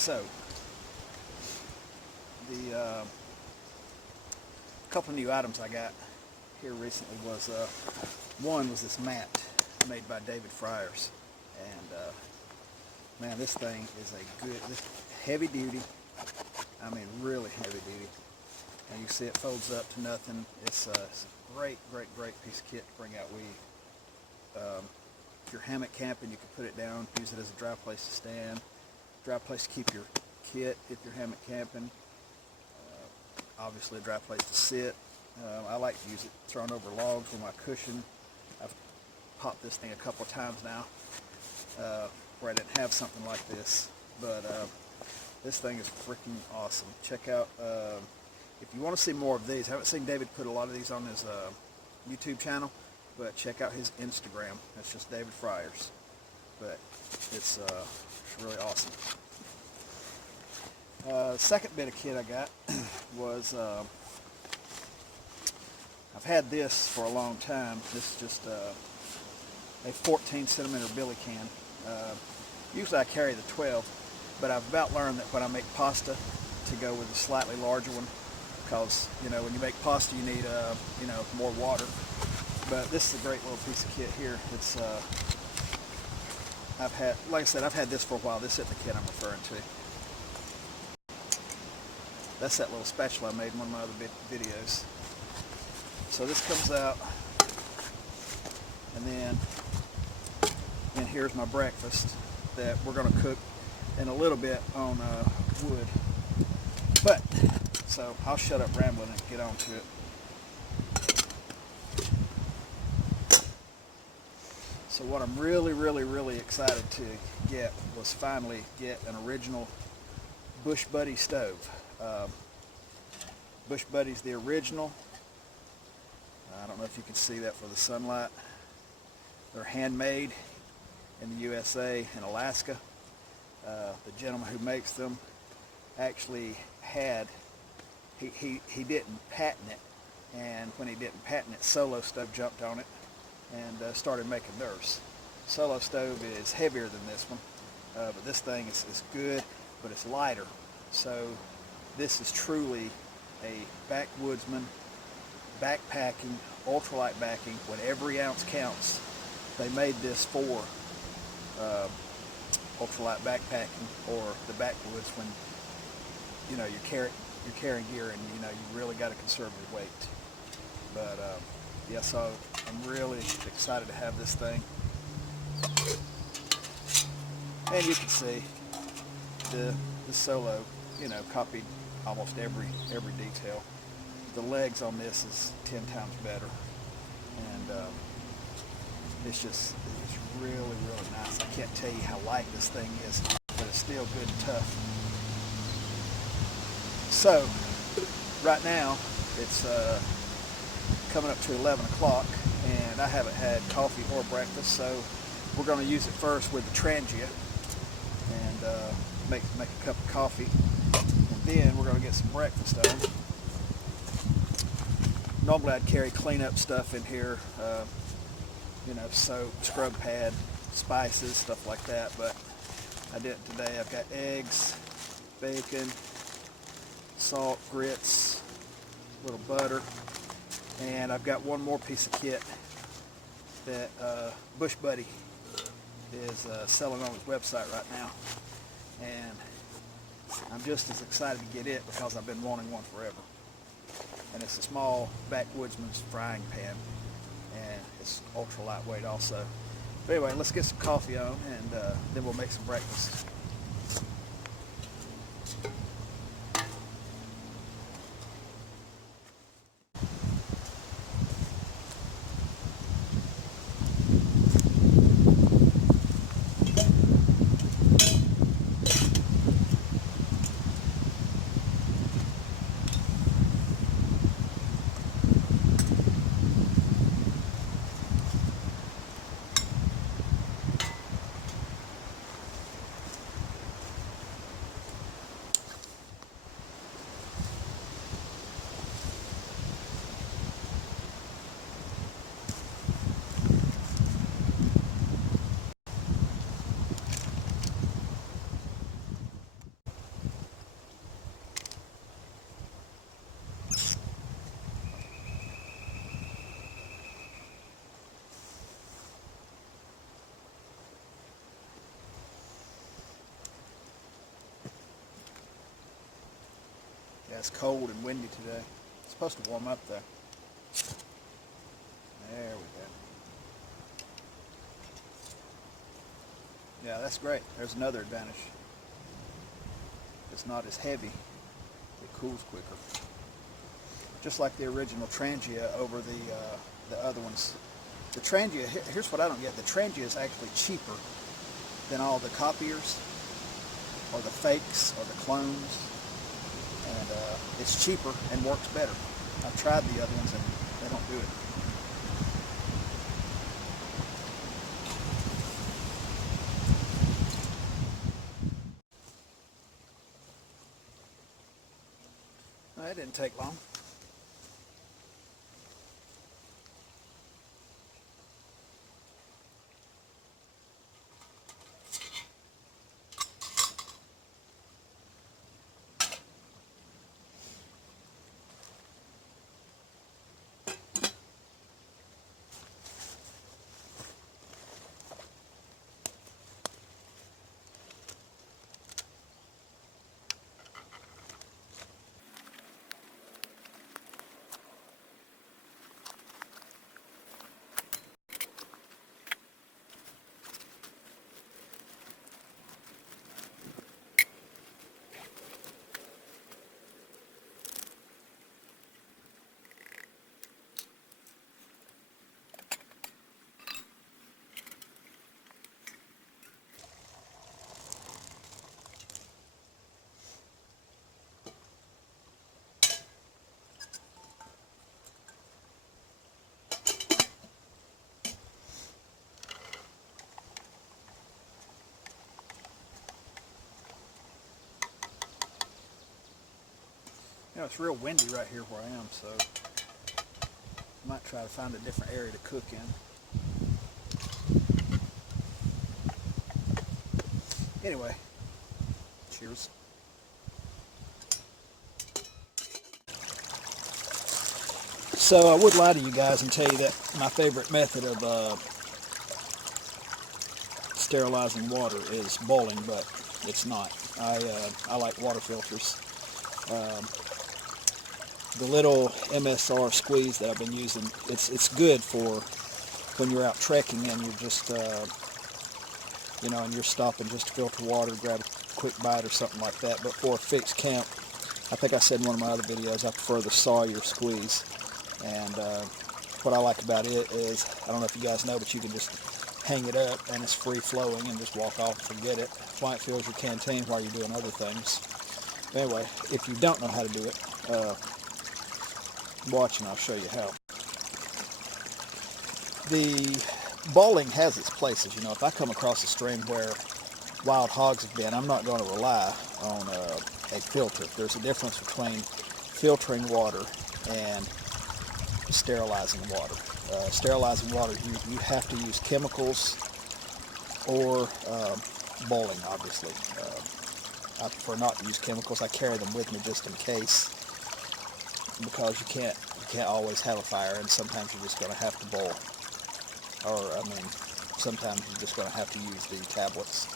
So the couple new items I got here recently was one was this mat made by David Fryers, and man, this thing is a good, heavy duty. I mean, really heavy duty. And you see it folds up to nothing. It's a great piece of kit to bring out weed. If you're hammock camping, you can put it down, use it as a dry place to stand, dry place to keep your kit if you're hammock camping. Obviously a dry place to sit. I like to use it thrown over logs with my cushion. I've popped this thing a couple of times now where I didn't have something like this, but this thing is freaking awesome. Check out, if you want to see more of these, I haven't seen David put a lot of these on his YouTube channel, but check out his Instagram. That's just David Fryers. But it's really awesome. Second bit of kit I got was, I've had this for a long time. This is just a 14 centimeter billy can. Usually I carry the 12, but I've about learned that when I make pasta to go with a slightly larger one, because when you make pasta you need more water. But this is a great little piece of kit here. It's like I said, I've had this for a while. This isn't the kit I'm referring to. That's that little spatula I made in one of my other videos. So this comes out, and then here's my breakfast that we're going to cook in a little bit on wood. But, so I'll shut up rambling and get on to it. So what I'm really excited to get was finally get an original Buhbuddy stove. Buhbuddy's the original. I don't know if you can see that for the sunlight. They're handmade in the USA and Alaska. The gentleman who makes them actually had, he didn't patent it, and when he didn't patent it, Solo Stove jumped on it and started making theirs. Solo Stove is heavier than this one, but this thing is good, but it's lighter. So this is truly a backwoodsman, backpacking, ultralight backing, when every ounce counts. They made this for ultralight backpacking or the backwoods when you're carrying gear and you really got to conserve your weight. But yeah, so I'm really excited to have this thing. And you can see the Solo, copied almost every detail. The legs on this is 10 times better, and it's really nice. I can't tell you how light this thing is, but it's still good and tough. So right now it's coming up to 11 o'clock, and I haven't had coffee or breakfast, so we're going to use it first with the Trangia and make a cup of coffee, and then we're going to get some breakfast on. Normally I'd carry cleanup stuff in here, soap, scrub pad, spices, stuff like that, but I didn't today. I've got eggs, bacon, salt, grits, a little butter, and I've got one more piece of kit that Buhbuddy is selling on his website right now, and I'm just as excited to get it because I've been wanting one forever. And it's a small backwoodsman's frying pan, and it's ultra lightweight also. But anyway, let's get some coffee on, and then we'll make some breakfast. it's cold and windy today. It's supposed to warm up though. There we go. Yeah, that's great. There's another advantage. It's not as heavy. It cools quicker. Just like the original Trangia over the other ones. The Trangia, here's what I don't get. The Trangia is actually cheaper than all the copiers or the fakes or the clones. And it's cheaper and works better. I've tried the other ones and they don't do it. No, it didn't take long. You know, it's real windy right here where I am, so I might try to find a different area to cook in. Anyway, cheers. So I would lie to you guys and tell you that my favorite method of sterilizing water is boiling, but it's not. I like water filters. The little MSR squeeze that I've been using, it's good for when you're out trekking and you're just and you're stopping just to filter water, grab a quick bite or something like that. But for a fixed camp, I think I said in one of my other videos, I prefer the Sawyer squeeze. And what I like about it is, I don't know if you guys know, but you can just hang it up and it's free flowing and just walk off and forget it. Why it fills your canteen while you're doing other things. Anyway, if you don't know how to do it, watch and I'll show you how. The boiling has its places. You know, if I come across a stream where wild hogs have been, I'm not going to rely on a filter. There's a difference between filtering water and sterilizing water. Sterilizing water, you have to use chemicals or boiling, obviously. I prefer not to use chemicals. I carry them with me just in case, because you can't always have a fire, and sometimes you're just going to have to boil. Or, I mean, sometimes you're just going to have to use the tablets.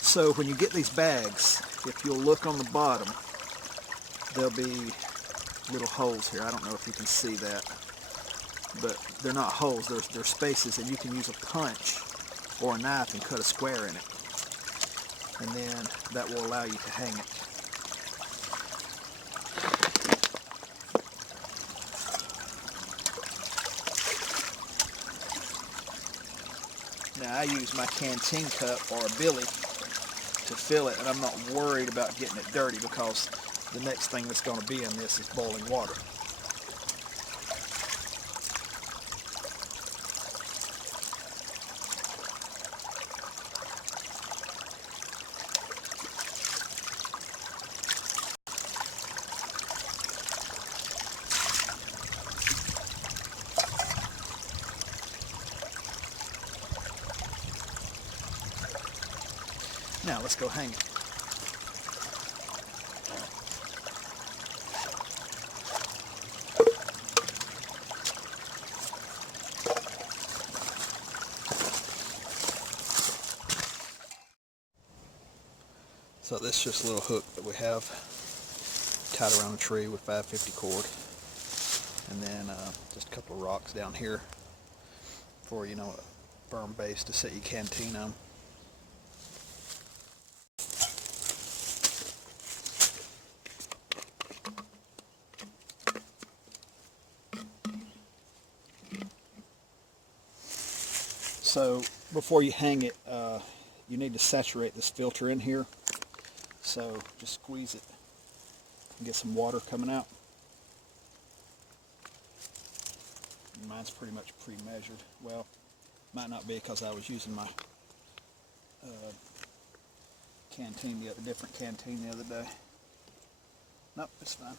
So when you get these bags, if you'll look on the bottom, there'll be little holes here. I don't know if you can see that, but they're not holes, they're spaces, and you can use a punch or a knife and cut a square in it, and then that will allow you to hang it. Now I use my canteen cup or a billy to fill it, and I'm not worried about getting it dirty, because the next thing that's going to be in this is boiling water. Now let's go hang it. So this is just a little hook that we have tied around a tree with 550 cord, and then just a couple of rocks down here for, you know, a firm base to set your canteen on. So before you hang it, you need to saturate this filter in here. So just squeeze it and get some water coming out. Mine's pretty much pre-measured. Well, might not be because I was using my canteen, different canteen the other day. Nope, it's fine.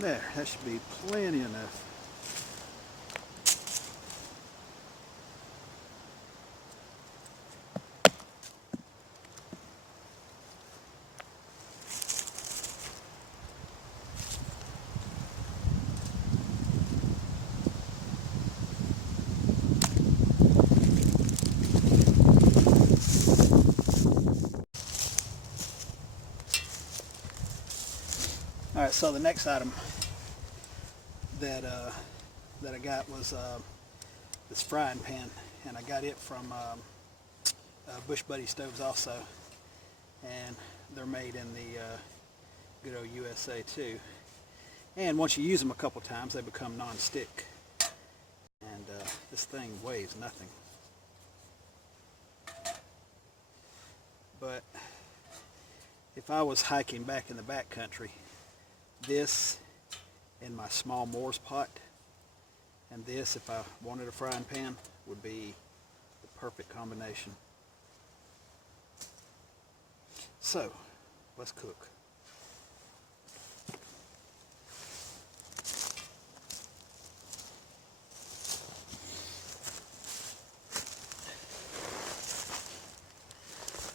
There, that should be plenty enough. All right, so the next item that I got was this frying pan, and I got it from Buhbuddy stoves also, and they're made in the good old USA too. And once you use them a couple times, they become non-stick. And this thing weighs nothing. But if I was hiking back in the backcountry, this in my small Moore's pot, and this, if I wanted a frying pan, would be the perfect combination. So, let's cook.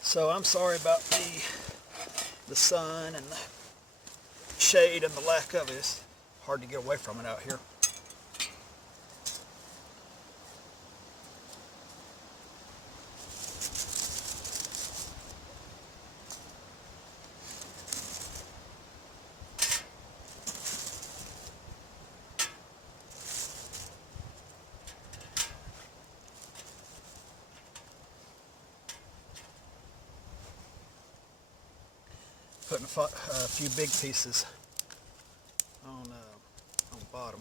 So I'm sorry about the sun and the shade and the lack of it. It's hard to get away from it out here. Putting a few big pieces on the bottom.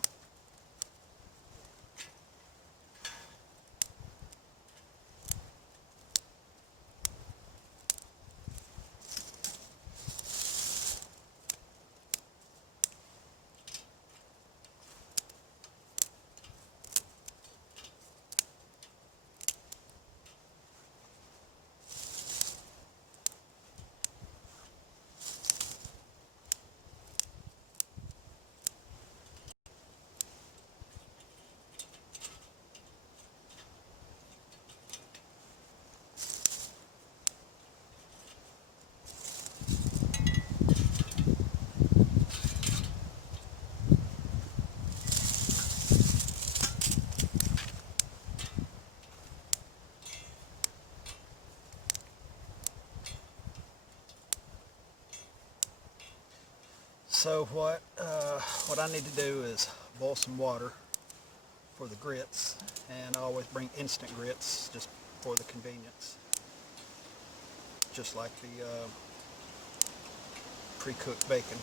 So what I need to do is boil some water for the grits, and I always bring instant grits just for the convenience, just like the pre-cooked bacon.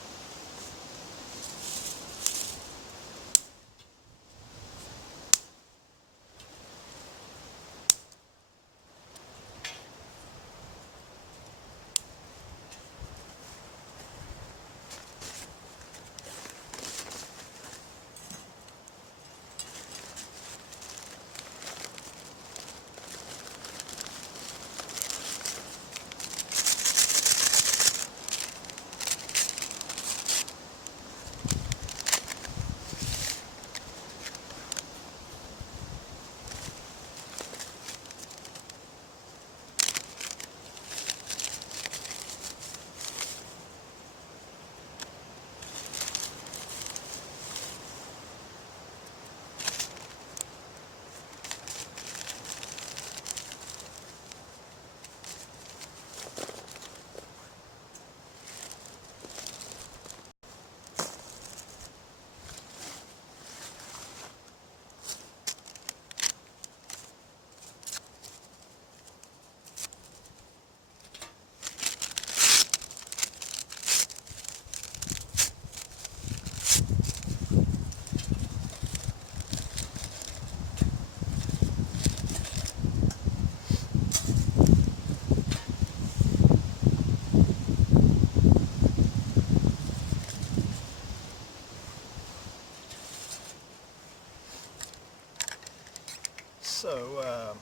So,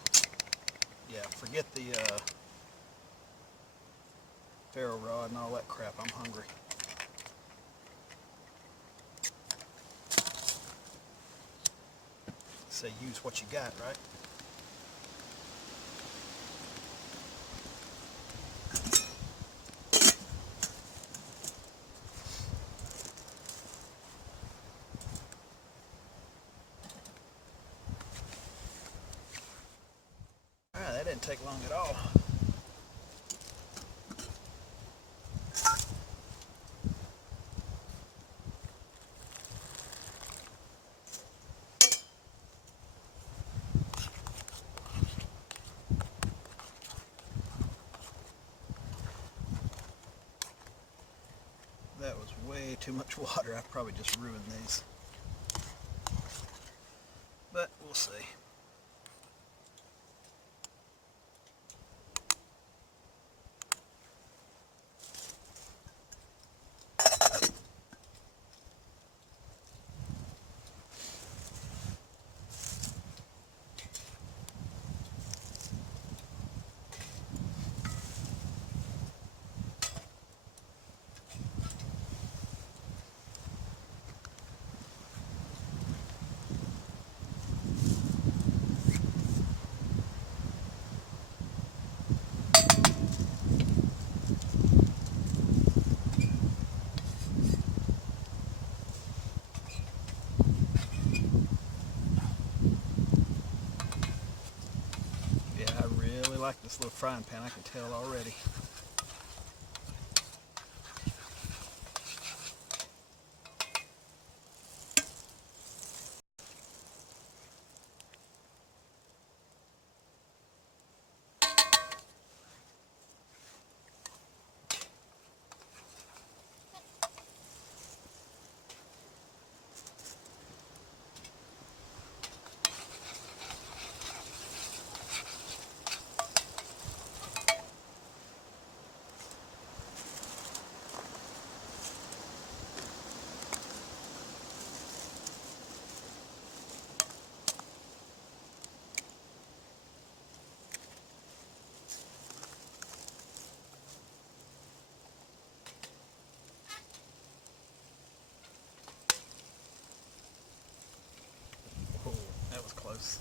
yeah, forget the ferro rod and all that crap. I'm hungry. Say use what you got, right? Alright, that didn't take long at all. That was way too much water. I probably just ruined these. But we'll see. Yeah, I really like this little frying pan. I can tell already. Oh, that was close.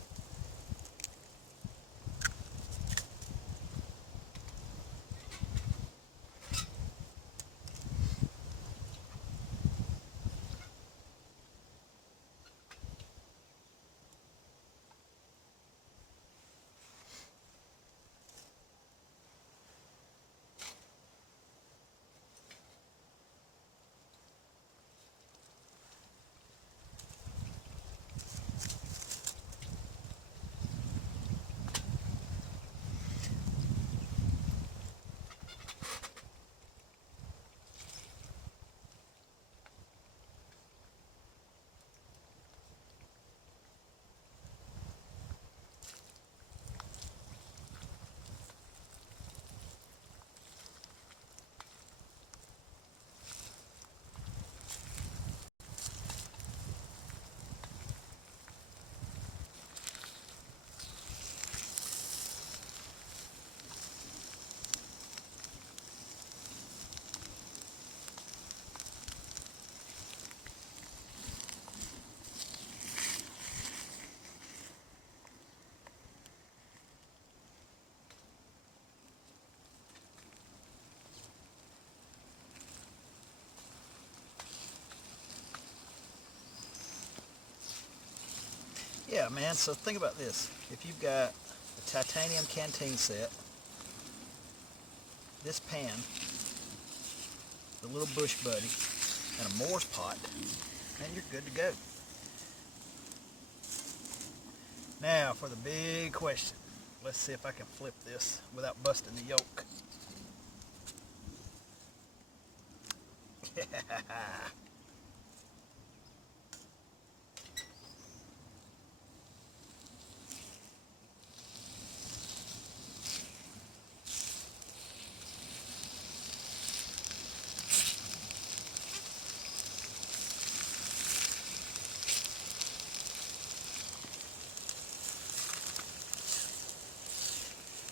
Yeah, man, so think about this. If you've got a titanium canteen set, this pan, the little Bushbuddy, and a Moore's pot, and you're good to go. Now for the big question. Let's see if I can flip this without busting the yolk.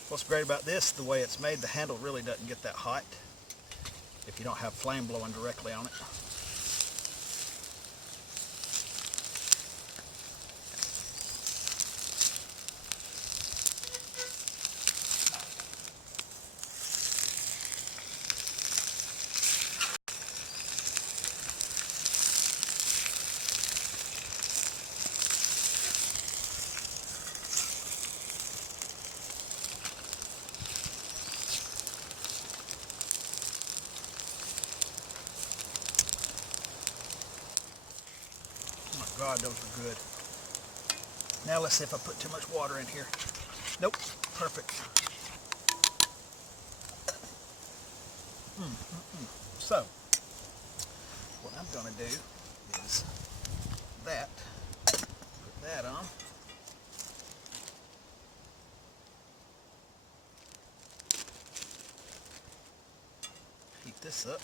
What's great about this, the way it's made, the handle really doesn't get that hot if you don't have flame blowing directly on it. Oh my God, those are good. Now let's see if I put too much water in here. Nope, perfect. So, what I'm going to do is put that on. Heat this up.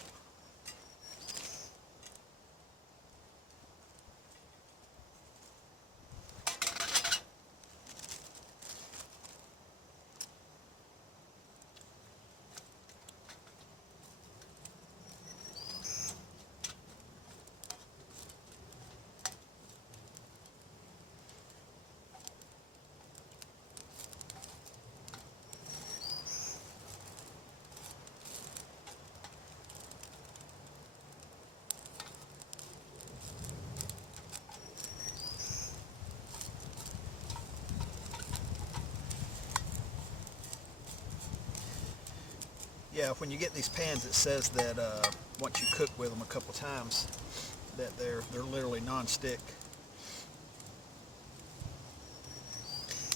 Yeah, when you get these pans, it says that once you cook with them a couple times, that they're literally non-stick.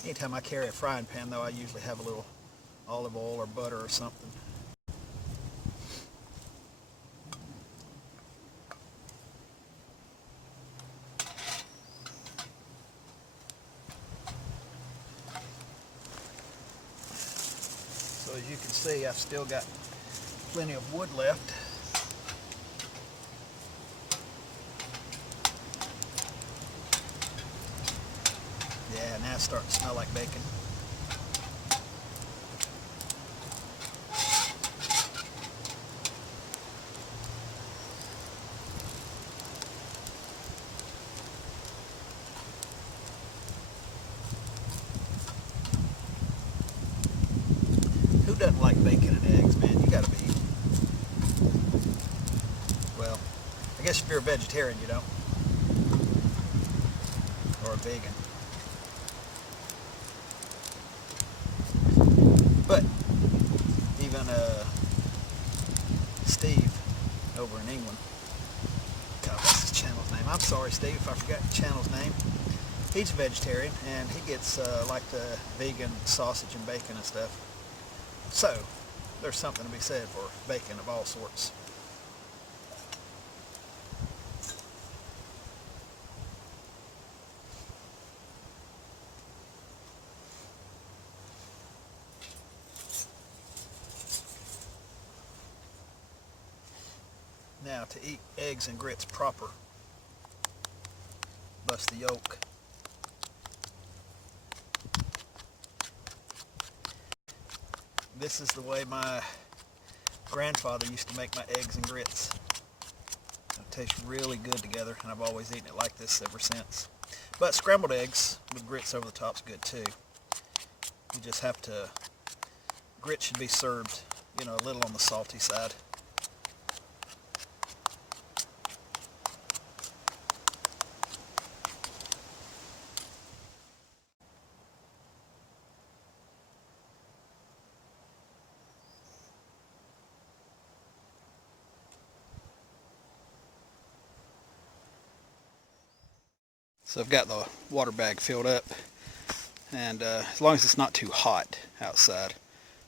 Anytime I carry a frying pan, though, I usually have a little olive oil or butter or something. So as you can see, I've still got plenty of wood left. Yeah, now it's starting to smell like bacon. Who doesn't like bacon and eggs, man? You gotta be. Well, I guess if you're a vegetarian, you don't. Or a vegan. But even Steve over in England, God, what's his channel's name? I'm sorry, Steve, if I forgot the channel's name. He's a vegetarian, and he gets like the vegan sausage and bacon and stuff. So there's something to be said for bacon of all sorts. Now, to eat eggs and grits proper, bust the yolk. This is the way my grandfather used to make my eggs and grits. It tastes really good together, and I've always eaten it like this ever since. But scrambled eggs with grits over the top is good too. You just have to, grits should be served, you know, a little on the salty side. So I've got the water bag filled up, and as long as it's not too hot outside,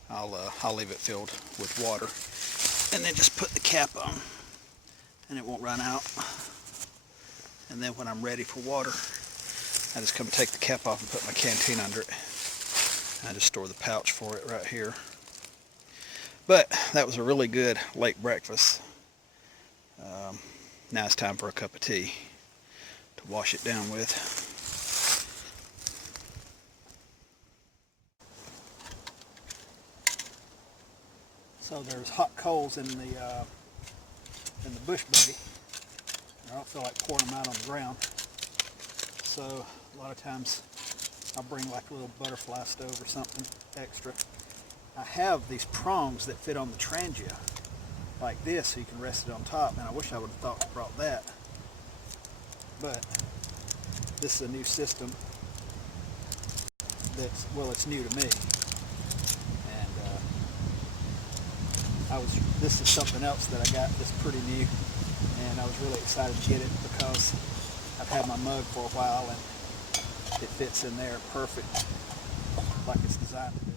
I'll leave it filled with water, and then just put the cap on, and it won't run out. And then when I'm ready for water, I just come take the cap off and put my canteen under it. I just store the pouch for it right here. But that was a really good late breakfast. Now it's time for a cup of tea to wash it down with. So there's hot coals in the Bushbuddy. I don't feel like pouring them out on the ground. So a lot of times I'll bring like a little butterfly stove or something extra. I have these prongs that fit on the trangia like this, so you can rest it on top, and I wish I would have thought to brought that. But this is a new system that's, well, it's new to me. And this is something else that I got that's pretty new, and I was really excited to get it because I've had my mug for a while and it fits in there perfect, like it's designed to do.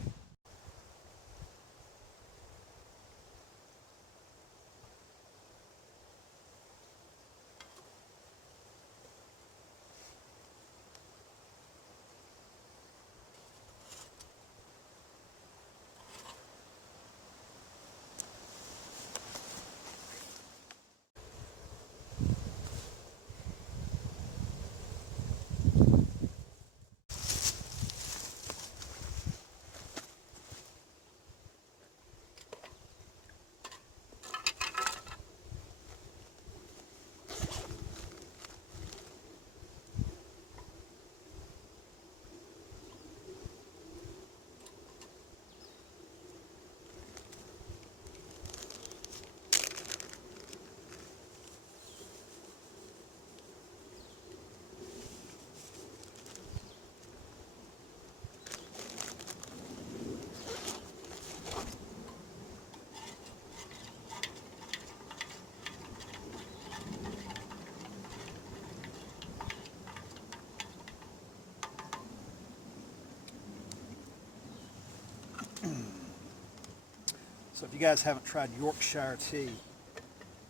So if you guys haven't tried Yorkshire tea,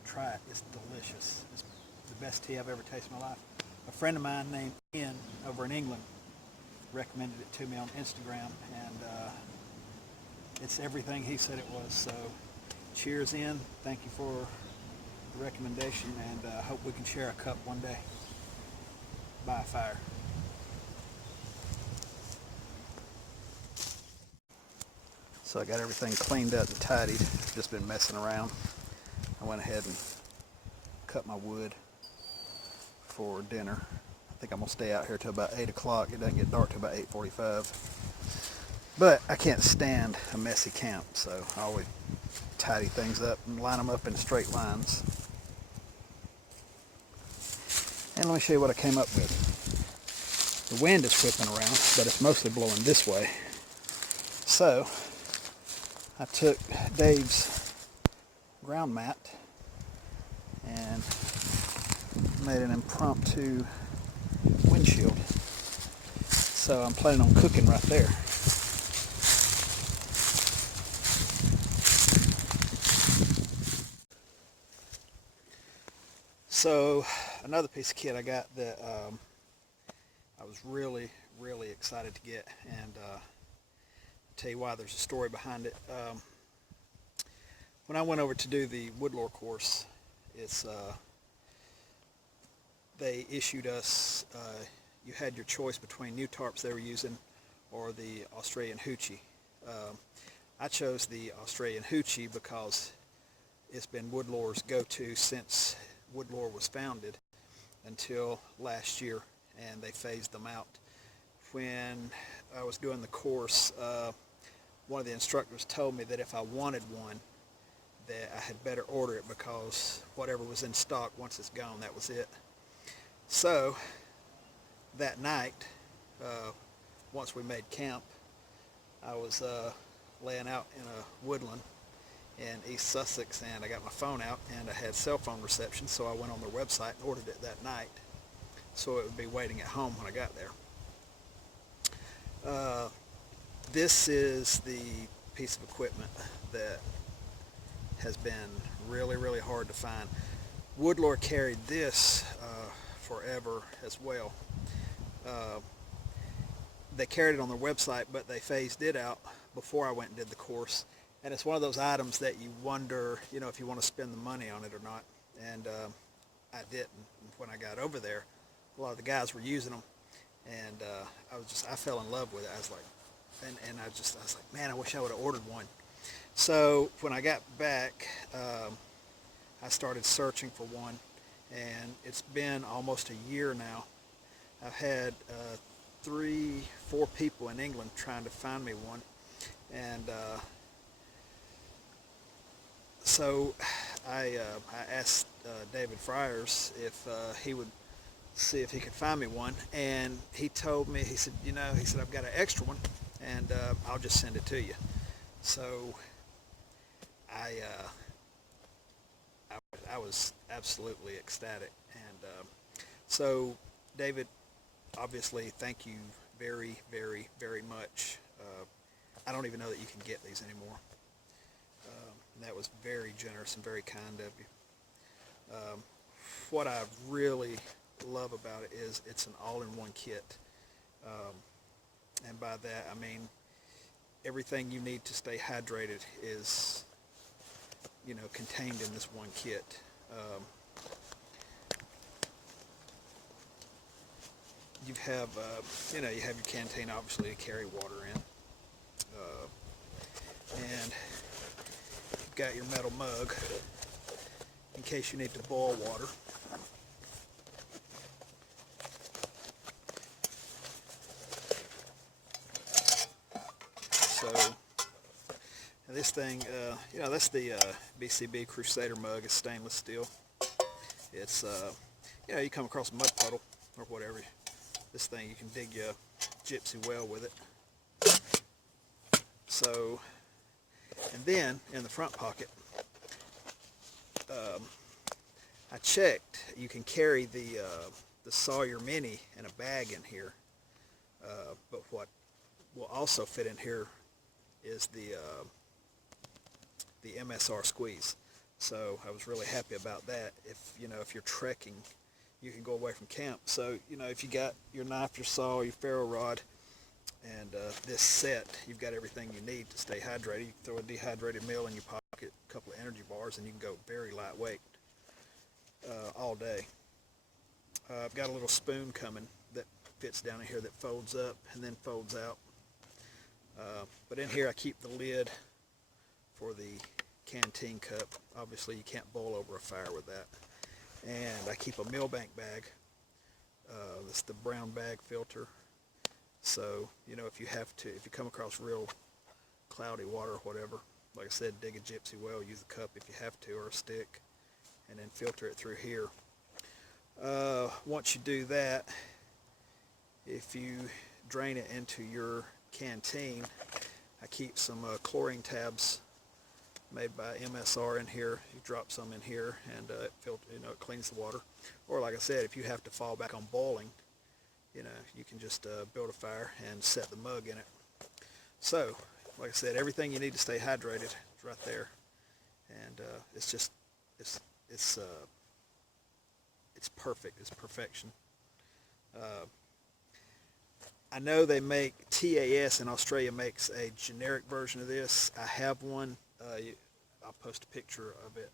try it. It's delicious. It's the best tea I've ever tasted in my life. A friend of mine named Ian over in England recommended it to me on Instagram, and it's everything he said it was. So cheers, Ian. Thank you for the recommendation, and I hope we can share a cup one day by a fire. So I got everything cleaned up and tidied. Just been messing around. I went ahead and cut my wood for dinner. I think I'm gonna stay out here till about 8 o'clock. It doesn't get dark till about 8:45. But I can't stand a messy camp, so I always tidy things up and line them up in straight lines. And let me show you what I came up with. The wind is whipping around, but it's mostly blowing this way. So I took Dave's ground mat and made an impromptu windshield. So I'm planning on cooking right there. So another piece of kit I got that I was really excited to get, and I'll tell you why. There's a story behind it. When I went over to do the woodlore course, they issued us, you had your choice between new tarps they were using or the Australian hoochie. I chose the Australian hoochie because it's been woodlore's go-to since woodlore was founded until last year, and they phased them out. When I was doing the course, one of the instructors told me that if I wanted one, that I had better order it because whatever was in stock, once it's gone, that was it. So that night, once we made camp, I was laying out in a woodland in East Sussex, and I got my phone out, and I had cell phone reception, so I went on their website and ordered it that night, so it would be waiting at home when I got there. This is the piece of equipment that has been really hard to find. Woodlore carried this forever as well. They carried it on their website, but they phased it out before I went and did the course. And it's one of those items that you wonder, if you want to spend the money on it or not. And I didn't. When I got over there, a lot of the guys were using them, and I fell in love with it. I was like, I was like, man, I wish I would have ordered one. So when I got back, I started searching for one, and it's been almost a year now. I've had three, four people in England trying to find me one, and so I asked David Fryers if he would see if he could find me one, and he told me, he said, he said, I've got an extra one, and I'll just send it to you. So I, uh, I was absolutely ecstatic, and so David, obviously, thank you very, very, very much. I don't even know that you can get these anymore. And that was very generous and very kind of you. What I really love about it is it's an all-in-one kit. Um, and by that, I mean everything you need to stay hydrated is, contained in this one kit. You have, you have your canteen obviously to carry water in, and you've got your metal mug in case you need to boil water. So, and this thing, that's the BCB Crusader mug. It's stainless steel. It's, you come across a mud puddle or whatever. This thing, you can dig you a gypsy well with it. So, and then in the front pocket, I checked. You can carry the Sawyer Mini in a bag in here, but what will also fit in here is the MSR squeeze. So I was really happy about that. If you're trekking, you can go away from camp. So if you got your knife, your saw, your ferro rod, and this set, you've got everything you need to stay hydrated. You can throw a dehydrated meal in your pocket, a couple of energy bars, and you can go very lightweight all day. I've got a little spoon coming that fits down in here that folds up and then folds out. But in here I keep the lid for the canteen cup. Obviously you can't boil over a fire with that. And I keep a Millbank bag. That's the brown bag filter. So, if you come across real cloudy water or whatever, like I said, dig a gypsy well, use a cup if you have to, or a stick, and then filter it through here. Once you do that, if you drain it into your canteen, I keep some chlorine tabs made by MSR in here. You drop some in here, and it cleans the water. Or like I said, if you have to fall back on boiling, you can just build a fire and set the mug in it. So, like I said, everything you need to stay hydrated is right there, and it's perfect. It's perfection. I know they make TAS in Australia makes a generic version of this. I have one. I'll post a picture of it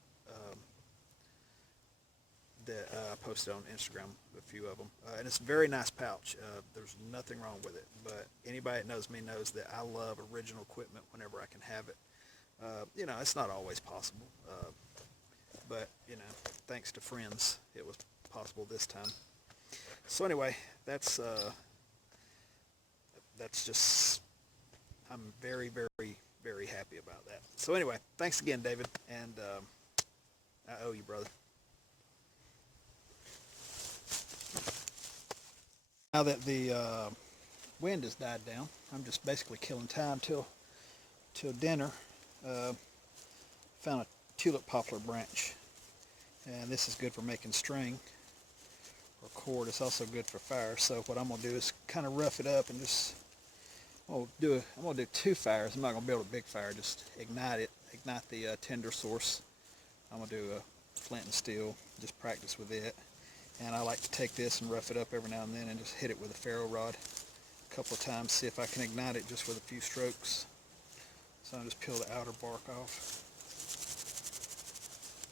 that I posted on Instagram, a few of them. And it's a very nice pouch. There's nothing wrong with it. But anybody that knows me knows that I love original equipment whenever I can have it. It's not always possible. But, thanks to friends, it was possible this time. So anyway, that's just, I'm very, very, very happy about that. So anyway, thanks again, David, and I owe you, brother. Now that the wind has died down, I'm just basically killing time till dinner. Found a tulip poplar branch, and this is good for making string or cord. It's also good for fire. So what I'm gonna do is kind of rough it up and just I'm gonna do two fires. I'm not gonna build a big fire. Just ignite the tinder source. I'm gonna do a flint and steel. Just practice with it. And I like to take this and rough it up every now and then and just hit it with a ferro rod a couple of times. See if I can ignite it just with a few strokes. So I'll just peel the outer bark off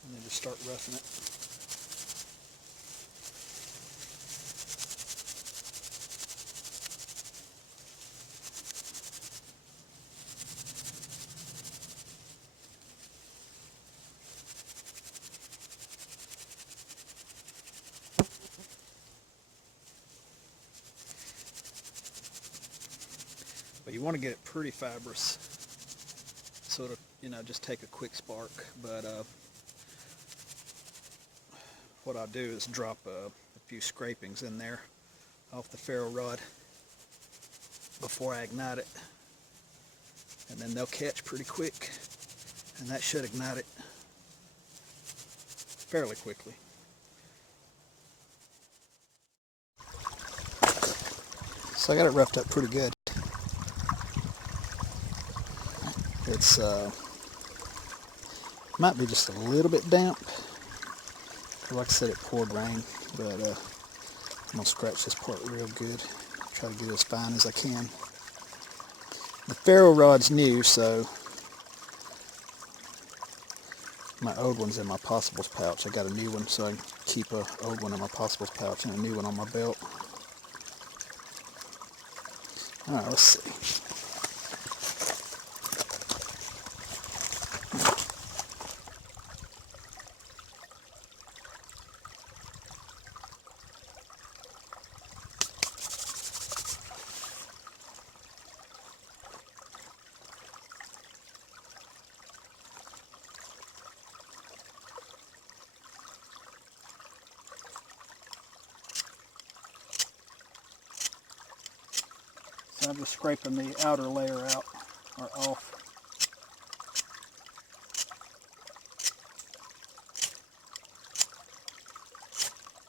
and then just start roughing it. But you want to get it pretty fibrous, so it'll, you know, just take a quick spark. But what I'll do is drop a few scrapings in there off the ferro rod before I ignite it, and then they'll catch pretty quick, and that should ignite it fairly quickly. So I got it roughed up pretty good. It's might be just a little bit damp. Like I said, it poured rain, but I'm gonna scratch this part real good. Try to get it as fine as I can. The ferro rod's new, so my old one's in my possibles pouch. I got a new one, so I can keep an old one in my possibles pouch and a new one on my belt. All right, let's see. So I'm just scraping the outer layer out, or off.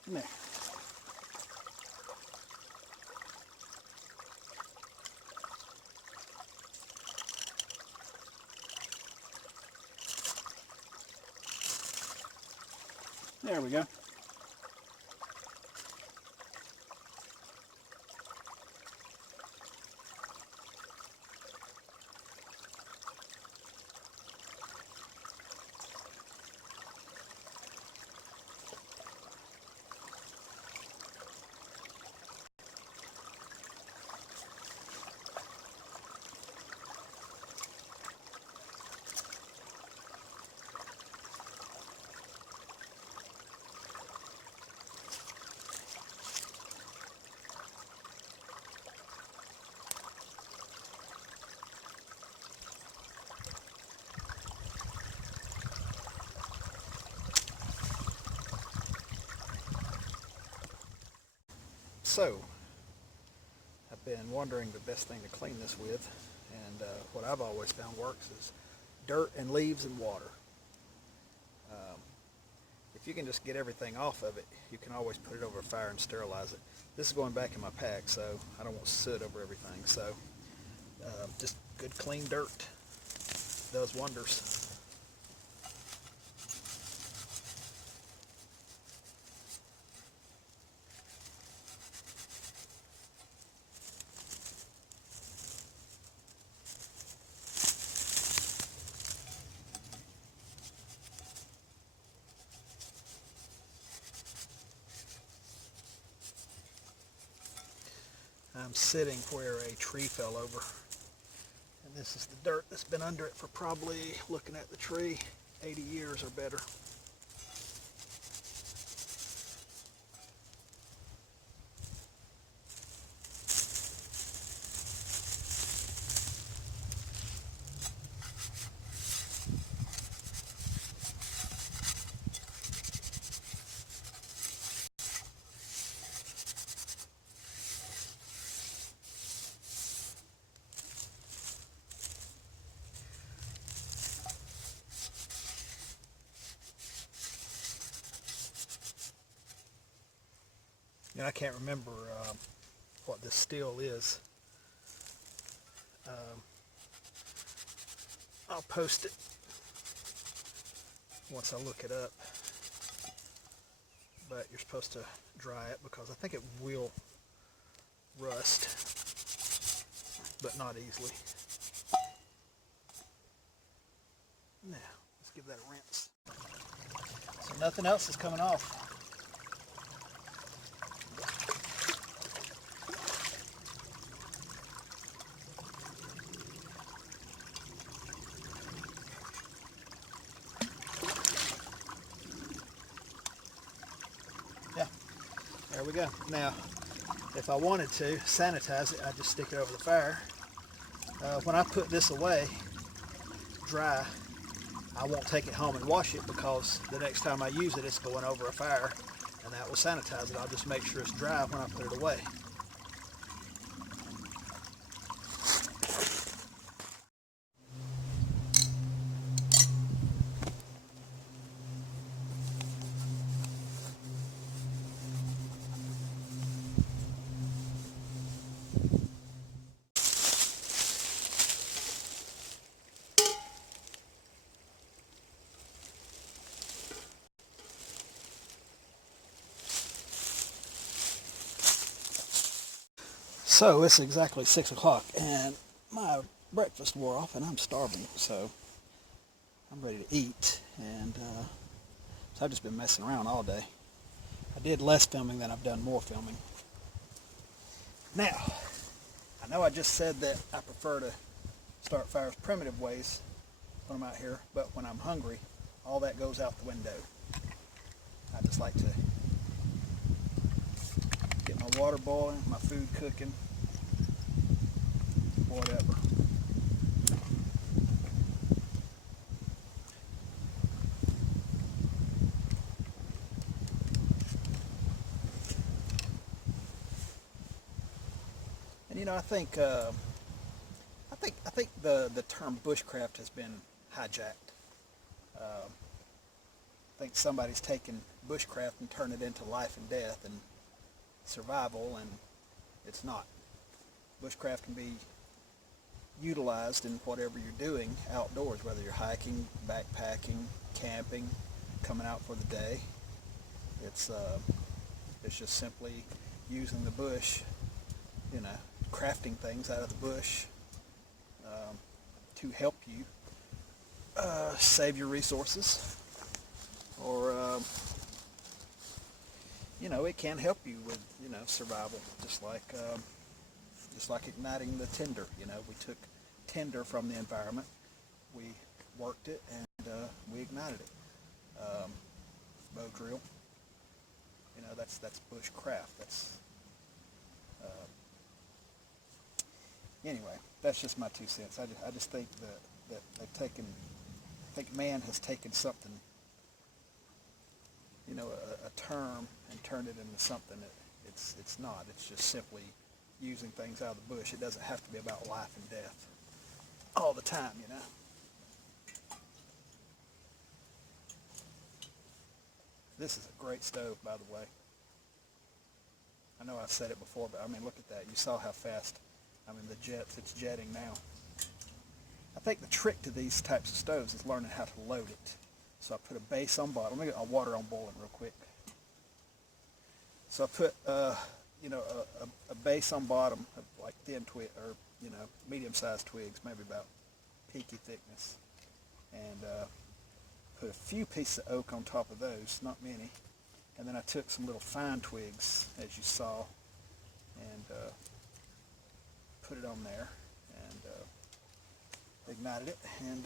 There. There we go. So, I've been wondering the best thing to clean this with, and what I've always found works is dirt and leaves and water. If you can just get everything off of it, you can always put it over a fire and sterilize it. This is going back in my pack, so I don't want soot over everything. So, just good clean dirt does wonders. I'm sitting where a tree fell over, and this is the dirt that's been under it for probably, looking at the tree, 80 years or better. And I can't remember what this steel is. I'll post it once I look it up. But you're supposed to dry it because I think it will rust, but not easily. Now, let's give that a rinse. So nothing else is coming off. Yeah, there we go. Now, if I wanted to sanitize it, I'd just stick it over the fire When I put this away dry, I won't take it home and wash it because the next time I use it, it's going over a fire, and that will sanitize it. I'll just make sure it's dry when I put it away. So it's exactly 6 o'clock and my breakfast wore off and I'm starving, so I'm ready to eat. And so I've just been messing around all day. I did less filming than I've done more filming. Now, I know I just said that I prefer to start fires primitive ways when I'm out here, but when I'm hungry, all that goes out the window. I just like to get my water boiling, my food cooking, whatever. And you know, I think the term bushcraft has been hijacked. I think somebody's taken bushcraft and turned it into life and death and survival, and it's not. Bushcraft can be utilized in whatever you're doing outdoors, whether you're hiking, backpacking, camping, coming out for the day. It's just simply using the bush, you know, crafting things out of the bush to help you save your resources, or you know, it can help you with, you know, survival, just like igniting the tinder. You know, we took tinder from the environment, we worked it, and we ignited it. Bow drill, you know, that's bushcraft. That's anyway, that's just my 2 cents. I just think that they've taken, I think man has taken something, you know, a term, and turned it into something that it's not. It's just simply using things out of the bush. It doesn't have to be about life and death all the time, you know. This is a great stove, by the way. I know I've said it before, but I mean, look at that. You saw how fast, I mean, it's jetting now. I think the trick to these types of stoves is learning how to load it. So I put a base on bottom. Let me get my water on boiling real quick. So I put, you know, a base on bottom of like thin twig, or, you know, medium-sized twigs, maybe about peaky thickness, and put a few pieces of oak on top of those, not many. And then I took some little fine twigs, as you saw, and put it on there, and ignited it, and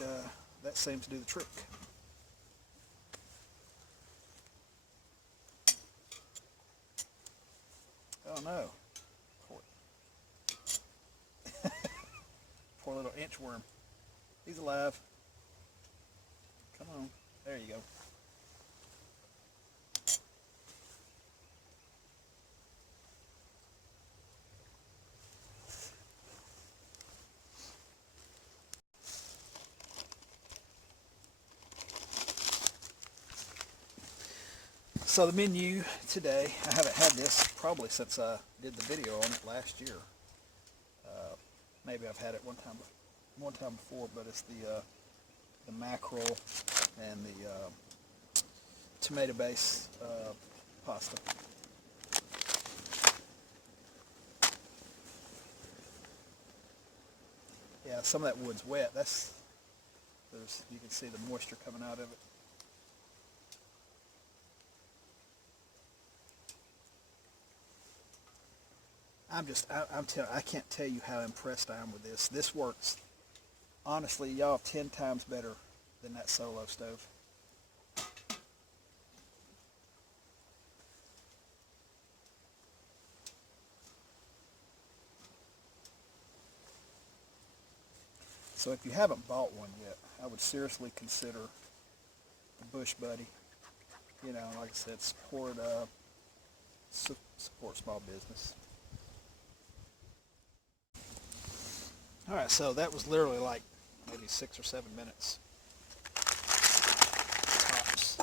that seems to do the trick. Oh no. Poor little inchworm. He's alive. Come on. There you go. So the menu today, I haven't had this probably since I did the video on it last year. Maybe I've had it one time before, but it's the mackerel and the tomato base pasta. Yeah, some of that wood's wet. You can see the moisture coming out of it. I can't tell you how impressed I am with this. This works, honestly, y'all, 10 times better than that Solo stove. So if you haven't bought one yet, I would seriously consider the Buhbuddy. You know, like I said, support small business. All right, so that was literally like maybe 6 or 7 minutes tops.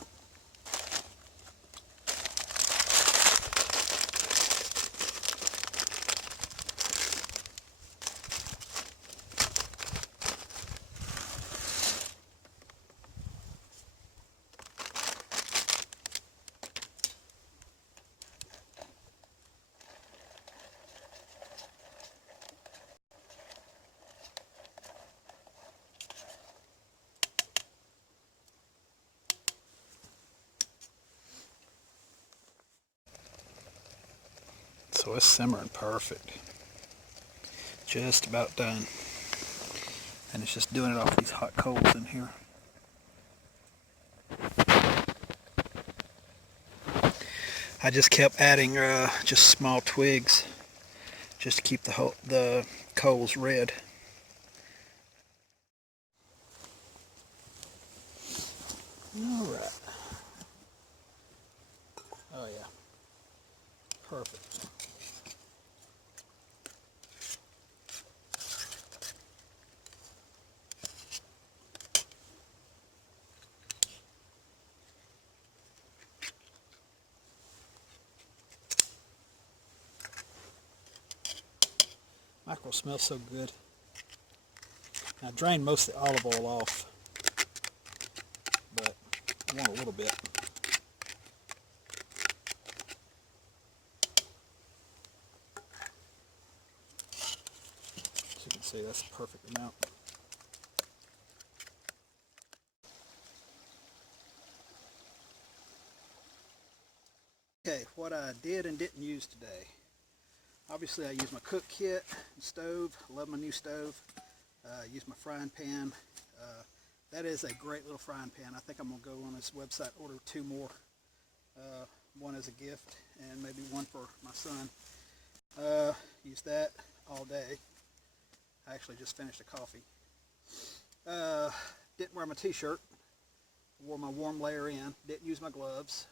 So it's simmering perfect. Just about done. And it's just doing it off these hot coals in here. I just kept adding just small twigs just to keep the coals red. All right. Oh yeah. Perfect. Mackerel smells so good. I drained most of the olive oil off, but I want a little bit. As you can see, that's the perfect amount. Okay, what I did and didn't use today. Obviously, I used my cook kit and stove. I love my new stove. Used my frying pan. That is a great little frying pan. I think I'm going to go on this website, order 2 more. One as a gift and maybe one for my son. Use that all day. I actually just finished a coffee. Didn't wear my t-shirt. Wore my warm layer in. Didn't use my gloves.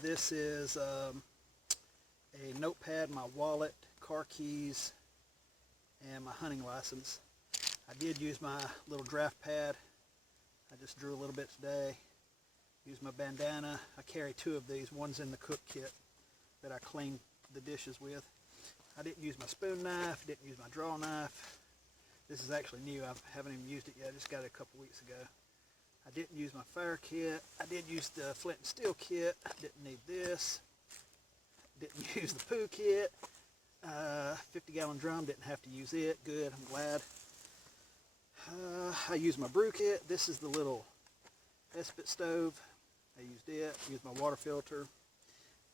This is a notepad, my wallet, car keys, and my hunting license. I did use my little draft pad. I just drew a little bit today. Use my bandana. I carry 2 of these. One's in the cook kit that I clean the dishes with. I didn't use my spoon knife, didn't use my draw knife. This is actually new. I haven't even used it yet. I just got it a couple weeks ago. I didn't use my fire kit. I did use the flint and steel kit. Didn't need this. Didn't use the poo kit. 50-gallon drum, didn't have to use it. Good, I'm glad. I used my brew kit. This is the little Espit stove. I used it. Used my water filter.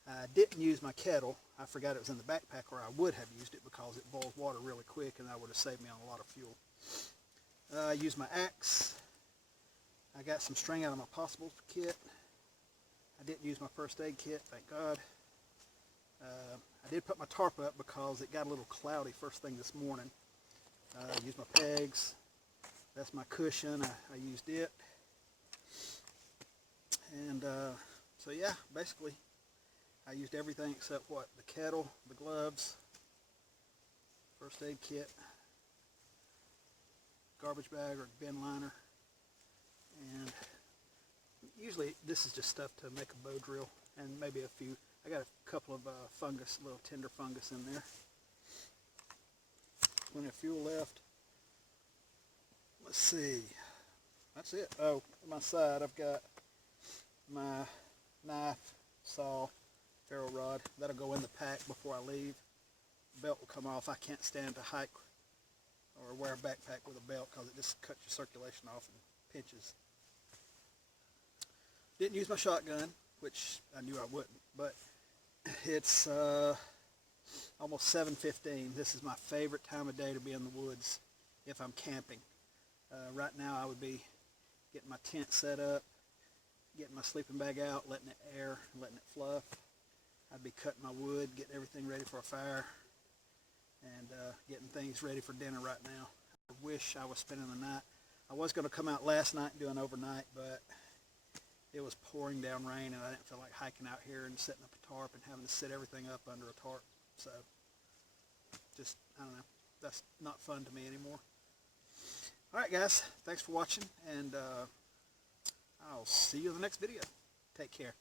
I didn't use my kettle. I forgot it was in the backpack, or I would have used it because it boils water really quick and that would have saved me on a lot of fuel. I used my axe. I got some string out of my possibles kit. I didn't use my first aid kit, thank God. I did put my tarp up because it got a little cloudy first thing this morning. I used my pegs. That's my cushion. I used it. And so yeah, basically I used everything except what? The kettle, the gloves, first aid kit, garbage bag or bin liner, and usually this is just stuff to make a bow drill and maybe a few. I got a couple of fungus, little tender fungus in there. Plenty of fuel left. Let's see. That's it. Oh, on my side I've got my knife, saw, ferro rod. That'll go in the pack before I leave. Belt will come off. I can't stand to hike or wear a backpack with a belt because it just cuts your circulation off and pinches. Didn't use my shotgun, which I knew I wouldn't, but it's almost 7:15. This is my favorite time of day to be in the woods if I'm camping. Right now I would be getting my tent set up, getting my sleeping bag out, letting it air, letting it fluff. I'd be cutting my wood, getting everything ready for a fire, and getting things ready for dinner right now. wish I was spending the night. I was going to come out last night and do an overnight, but it was pouring down rain, and I didn't feel like hiking out here and setting up a tarp and having to set everything up under a tarp. So, just, I don't know. That's not fun to me anymore. Alright guys, thanks for watching, and I'll see you in the next video. Take care.